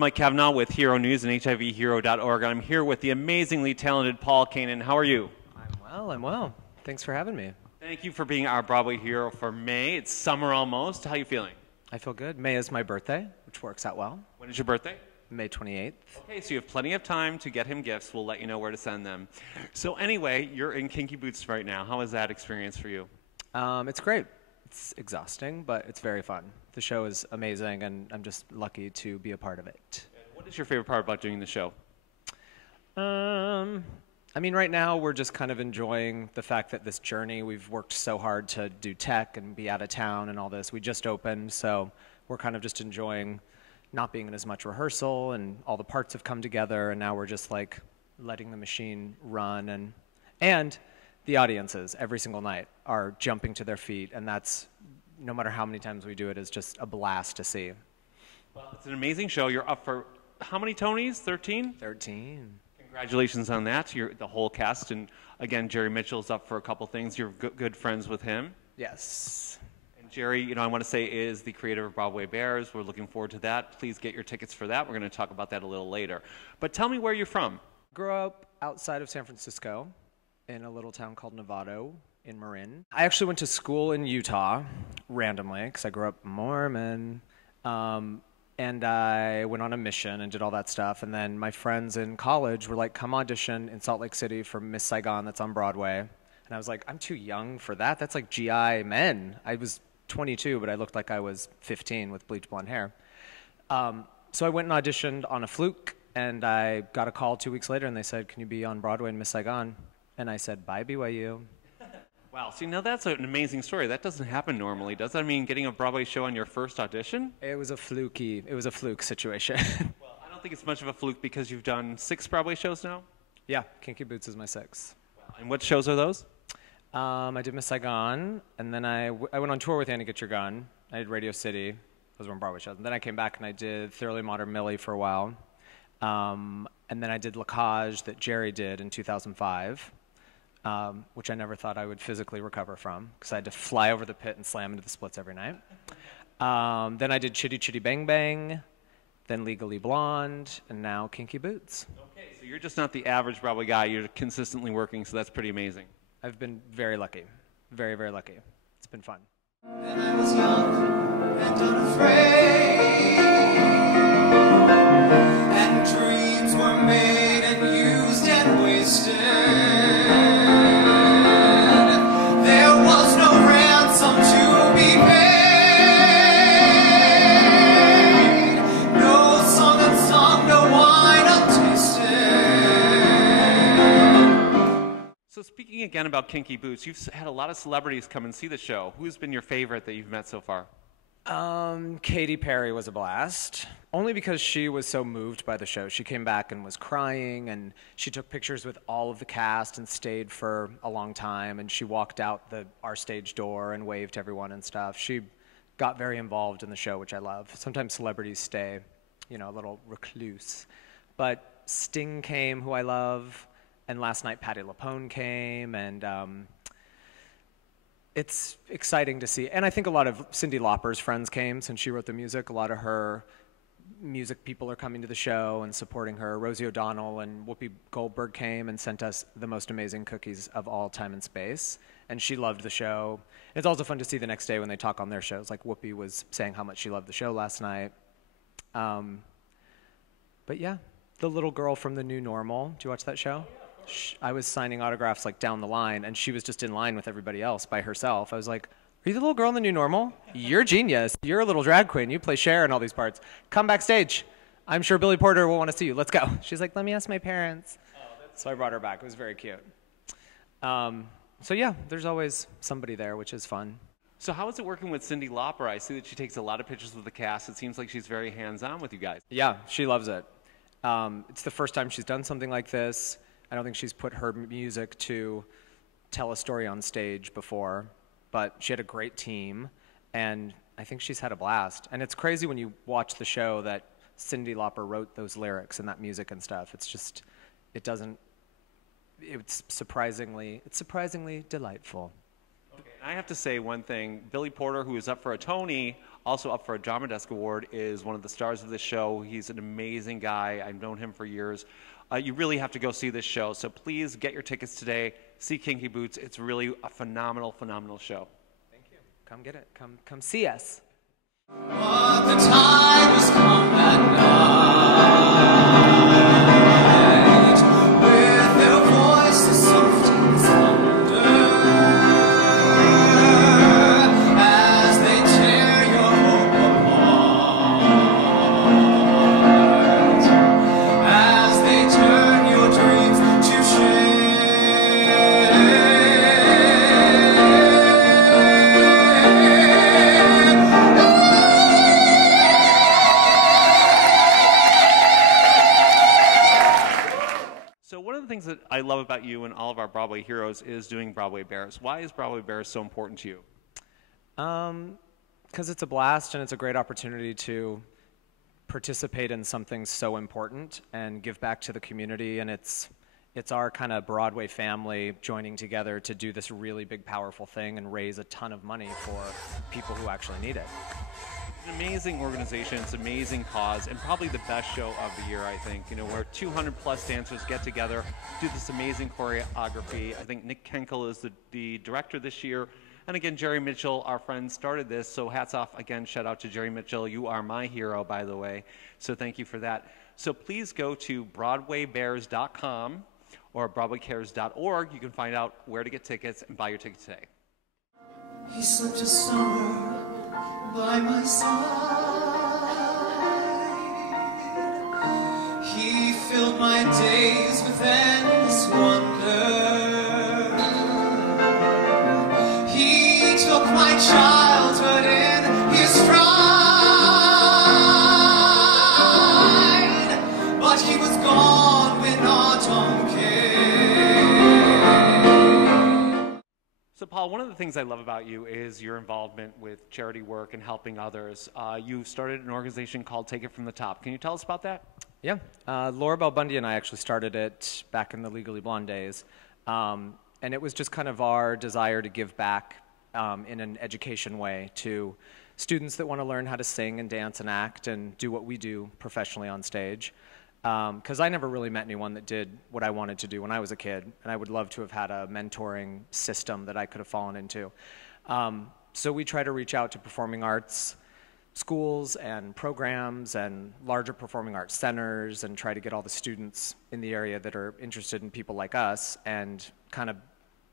Mike Cavnaugh with Hero News and HIVHero.org. I'm here with the amazingly talented Paul Canaan. How are you? I'm well. Thanks for having me. Thank you for being our Broadway hero for May. It's summer almost. How are you feeling? I feel good. May is my birthday, which works out well. When is your birthday? May 28th. Okay, so you have plenty of time to get him gifts. We'll let you know where to send them. So anyway, you're in Kinky Boots right now. How is that experience for you? It's great. It's exhausting, but it's very fun. The show is amazing, and I'm just lucky to be a part of it. What is your favorite part about doing the show? I mean, right now we're just kind of enjoying the fact that this journey, we've worked so hard to do tech and be out of town and all this. We just opened, so we're kind of just enjoying not being in as much rehearsal, and all the parts have come together, and now we're just like letting the machine run, and the audiences every single night are jumping to their feet, and that's, no matter how many times we do it, is just a blast to see. Well, it's an amazing show. You're up for how many Tonys? 13? 13. Congratulations on that. You're the whole cast, and again, Jerry Mitchell's up for a couple things. You're good friends with him. Yes. And Jerry, you know, I want to say is the creator of Broadway Bears. We're looking forward to that. Please get your tickets for that. We're going to talk about that a little later. But tell me where you're from. Grew up outside of San Francisco in a little town called Novato in Marin. I actually went to school in Utah randomly because I grew up Mormon. And I went on a mission and did all that stuff. And then my friends in college were like, come audition in Salt Lake City for Miss Saigon that's on Broadway. And I was like, I'm too young for that. That's like GI men. I was 22, but I looked like I was 15 with bleach blonde hair. So I went and auditioned on a fluke, and I got a call 2 weeks later, and they said, can you be on Broadway in Miss Saigon? And I said, bye, BYU. Wow, see, now that's an amazing story. That doesn't happen normally, does that? I mean, getting a Broadway show on your first audition? It was a fluke situation. Well, I don't think it's much of a fluke because you've done 6 Broadway shows now? Yeah, Kinky Boots is my 6th. Wow. And what shows are those? I did Miss Saigon, and then I went on tour with Annie Get Your Gun. I did Radio City. Those were on Broadway shows. And then I came back and I did Thoroughly Modern Millie for a while. And then I did La Cage that Jerry did in 2005. Which I never thought I would physically recover from because I had to fly over the pit and slam into the splits every night. Then I did Chitty Chitty Bang Bang, then Legally Blonde, and now Kinky Boots. Okay, so you're just not the average Broadway guy. You're consistently working, so that's pretty amazing. I've been very lucky. Very, very lucky. It's been fun. When I was young and unafraid, and dreams were made and used and wasted. So speaking again about Kinky Boots, you've had a lot of celebrities come and see the show. Who's been your favorite that you've met so far? Katy Perry was a blast, only because she was so moved by the show. She came back and was crying, and she took pictures with all of the cast and stayed for a long time, and she walked out our stage door and waved to everyone and stuff. She got very involved in the show, which I love. Sometimes celebrities stay, you know, a little recluse. But Sting came, who I love. And last night, Patti LuPone came, and it's exciting to see. And I think a lot of Cyndi Lauper's friends came since she wrote the music. A lot of her music people are coming to the show and supporting her. Rosie O'Donnell and Whoopi Goldberg came and sent us the most amazing cookies of all time and space. And she loved the show. It's also fun to see the next day when they talk on their shows. Like Whoopi was saying how much she loved the show last night. But yeah, The Little Girl from The New Normal. Did you watch that show? I was signing autographs like down the line, and she was just in line with everybody else by herself. I was like, are you the little girl in The New Normal? You're genius. You're a little drag queen. You play Cher in all these parts. Come backstage. I'm sure Billy Porter will want to see you. Let's go. She's like, let me ask my parents. So I brought her back. It was very cute. So yeah, there's always somebody there, which is fun. So how is it working with Cyndi Lauper? I see that she takes a lot of pictures with the cast. It seems like she's very hands-on with you guys. Yeah, she loves it. It's the first time she's done something like this. I don't think she's put her music to tell a story on stage before, but she had a great team, and I think she's had a blast. And it's crazy when you watch the show that Cyndi Lauper wrote those lyrics and that music and stuff. It's just, it's surprisingly delightful. Okay, I have to say one thing. Billy Porter, who is up for a Tony, also up for a Drama Desk Award, is one of the stars of this show. He's an amazing guy. I've known him for years. You really have to go see this show. So please get your tickets today. See Kinky Boots. It's really a phenomenal, phenomenal show. Thank you. Come get it. Come see us. But the time has come that night, with their voices soft as thunder, as they tear your hope apart, as they turn your dreams to things that I love about you and all of our Broadway heroes is doing Broadway Bears. Why is Broadway Bears so important to you? Because it's a blast and it's a great opportunity to participate in something so important and give back to the community, and it's our kind of Broadway family joining together to do this really big, powerful thing and raise a ton of money for people who actually need it. It's an amazing organization, it's an amazing cause, and probably the best show of the year, I think. You know, where 200 plus dancers get together, do this amazing choreography. I think Nick Kenkel is the director this year. And again, Jerry Mitchell, our friend, started this, so hats off again, shout out to Jerry Mitchell. You are my hero, by the way, so thank you for that. So please go to BroadwayBares.com or BroadwayCares.org. You can find out where to get tickets and buy your tickets today. He slipped a summer by my side. He filled my days with endless wonder. He took my childhood in his stride, but he was gone when autumn came. So Paul, one of the things I love about you is your involvement with charity work and helping others. You started an organization called Take It From the Top. Can you tell us about that? Yeah, Laura Bell Bundy and I actually started it back in the Legally Blonde days, and it was just kind of our desire to give back in an education way to students that want to learn how to sing and dance and act and do what we do professionally on stage. Because I never really met anyone that did what I wanted to do when I was a kid, and I would love to have had a mentoring system that I could have fallen into. So we try to reach out to performing arts schools and programs and larger performing arts centers and try to get all the students in the area that are interested in people like us and kind of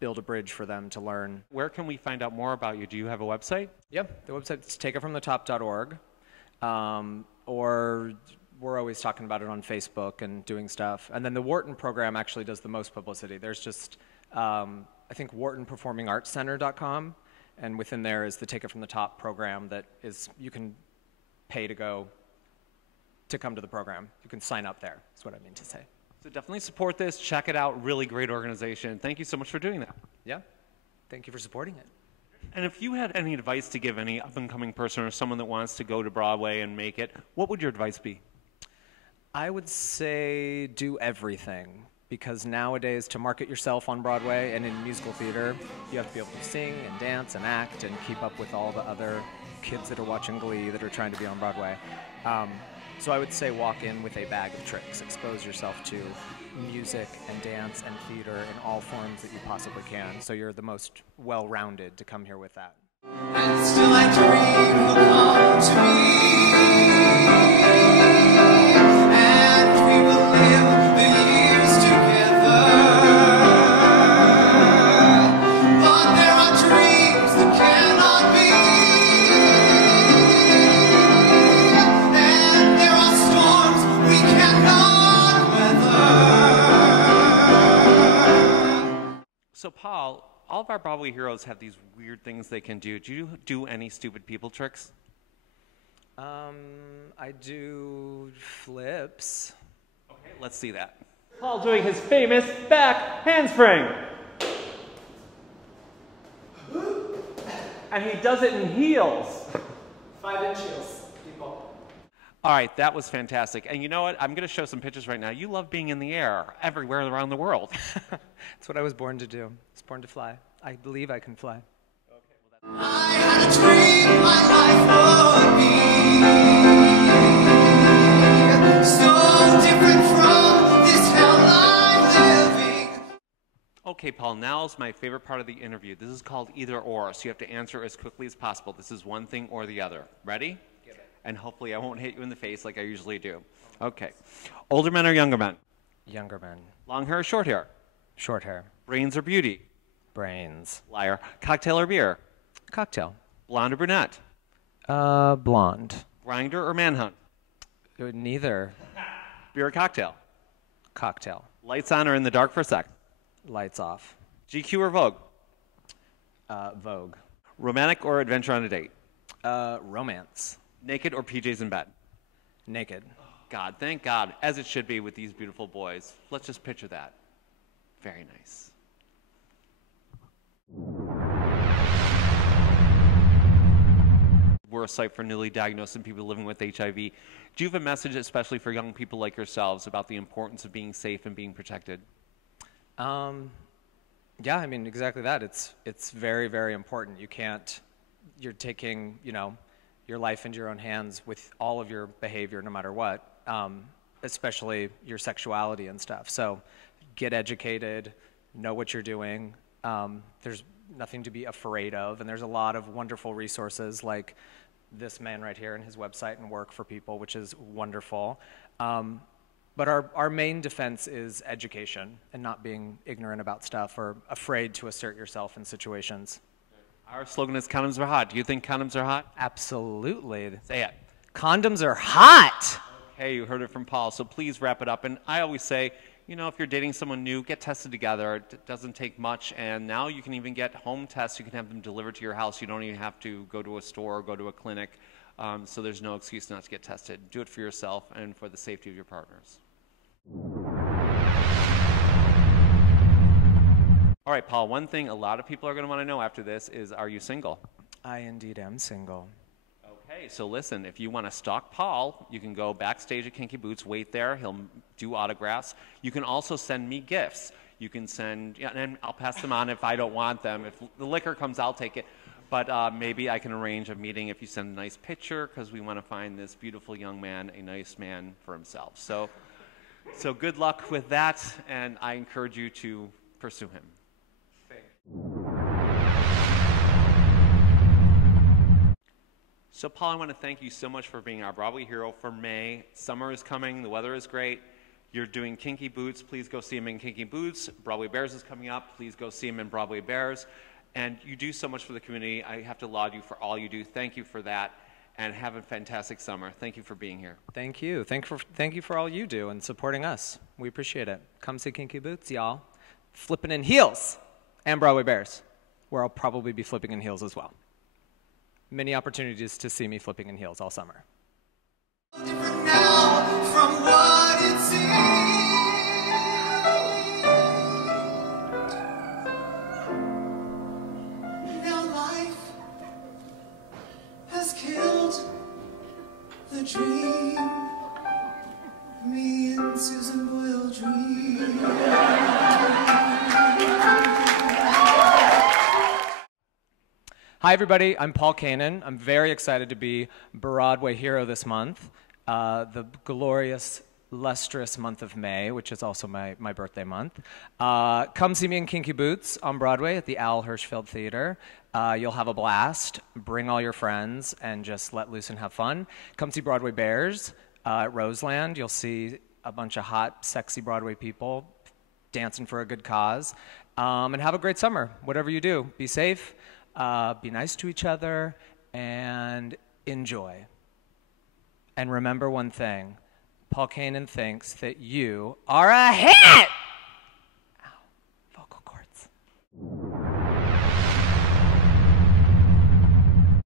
build a bridge for them to learn. Where can we find out more about you? Do you have a website? Yep, the website's takeitfromthetop.org, or we're always talking about it on Facebook and doing stuff. And then the Wharton program actually does the most publicity. There's just, I think, WhartonPerformingArtsCenter.com, and within there is the Take It From the Top program that is, you can pay to go to come to the program. You can sign up there, is what I mean to say. So definitely support this. Check it out. Really great organization. Thank you so much for doing that. Yeah, thank you for supporting it. And if you had any advice to give any up-and-coming person or someone that wants to go to Broadway and make it, what would your advice be? I would say do everything, because nowadays to market yourself on Broadway and in musical theater, you have to be able to sing and dance and act and keep up with all the other kids that are watching Glee that are trying to be on Broadway. So I would say walk in with a bag of tricks. Expose yourself to music and dance and theater in all forms that you possibly can, so you're the most well-rounded to come here with that. And still I dream he'll come to me, and we will live the years together. But there are dreams that cannot be, and there are storms we cannot weather. So Paul, all of our Broadway heroes have these weird things they can do. Do you do any stupid people tricks? I do flips. Okay, let's see that. Paul doing his famous back handspring. And he does it in heels. 5-inch heels, people. All right, that was fantastic. And you know what? I'm going to show some pictures right now. You love being in the air everywhere around the world. That's what I was born to do. I was born to fly. I believe I can fly. I had a dream my life would be so different from this hell I'm living. Okay, Paul, now's my favorite part of the interview. This is called either or, so you have to answer as quickly as possible. This is one thing or the other. Ready? Give it. And hopefully I won't hit you in the face like I usually do. Okay. Older men or younger men? Younger men. Long hair or short hair? Short hair. Brains or beauty? Brains. Liar. Cocktail or beer? Cocktail. Blonde or brunette? Blonde. Grinder or manhunt? Neither. Beer or cocktail? Cocktail. Lights on or in the dark for a sec? Lights off. GQ or Vogue? Vogue. Romantic or adventure on a date? Romance. Naked or PJs in bed? Naked. God, thank God, as it should be with these beautiful boys. Let's just picture that. Very nice. We're a site for newly diagnosed and people living with HIV. Do you have a message, especially for young people like yourselves, about the importance of being safe and being protected? Yeah, I mean, exactly that. It's very, very important. You're taking, your life into your own hands with all of your behavior, no matter what, especially your sexuality and stuff. So get educated, know what you're doing. There's nothing to be afraid of, and there's a lot of wonderful resources like this man right here and his website and work for people, which is wonderful. But our main defense is education and not being ignorant about stuff or afraid to assert yourself in situations. Our slogan is condoms are hot. Do you think condoms are hot? Absolutely. Say it. Condoms are hot! Okay, you heard it from Paul, so please wrap it up. And I always say, if you're dating someone new, get tested together. It doesn't take much, and now you can even get home tests. You can have them delivered to your house. You don't even have to go to a store or go to a clinic, so there's no excuse not to get tested. Do it for yourself and for the safety of your partners. All right, Paul, one thing a lot of people are going to want to know after this is, are you single? I indeed am single. Okay, so listen, if you want to stalk Paul, you can go backstage at Kinky Boots, wait there, he'll do autographs. You can also send me gifts. You can send, and I'll pass them on if I don't want them. If the liquor comes, I'll take it. But maybe I can arrange a meeting if you send a nice picture, because we want to find this beautiful young man a nice man for himself. So good luck with that, and I encourage you to pursue him. So Paul, I want to thank you so much for being our Broadway hero for May. Summer is coming, the weather is great. You're doing Kinky Boots, please go see him in Kinky Boots. Broadway Bears is coming up, please go see him in Broadway Bears. And you do so much for the community. I have to laud you for all you do. Thank you for that, and have a fantastic summer. Thank you for being here. Thank you. Thank you for all you do and supporting us. We appreciate it. Come see Kinky Boots, y'all. Flipping in heels, and Broadway Bears, where I'll probably be flipping in heels as well. Many opportunities to see me flipping in heels all summer. Different now from what it seemed. Now life has killed the dream. Me and Susan Boyle dream. Hi, everybody. I'm Paul Canaan. I'm very excited to be Broadway hero this month, the glorious, lustrous month of May, which is also my birthday month. Come see me in Kinky Boots on Broadway at the Al Hirschfeld Theater. You'll have a blast. Bring all your friends and just let loose and have fun. Come see Broadway Bears at Roseland. You'll see a bunch of hot, sexy Broadway people dancing for a good cause. And have a great summer, whatever you do. Be safe. Be nice to each other, and enjoy. And remember one thing, Paul Canaan thinks that you are a hit!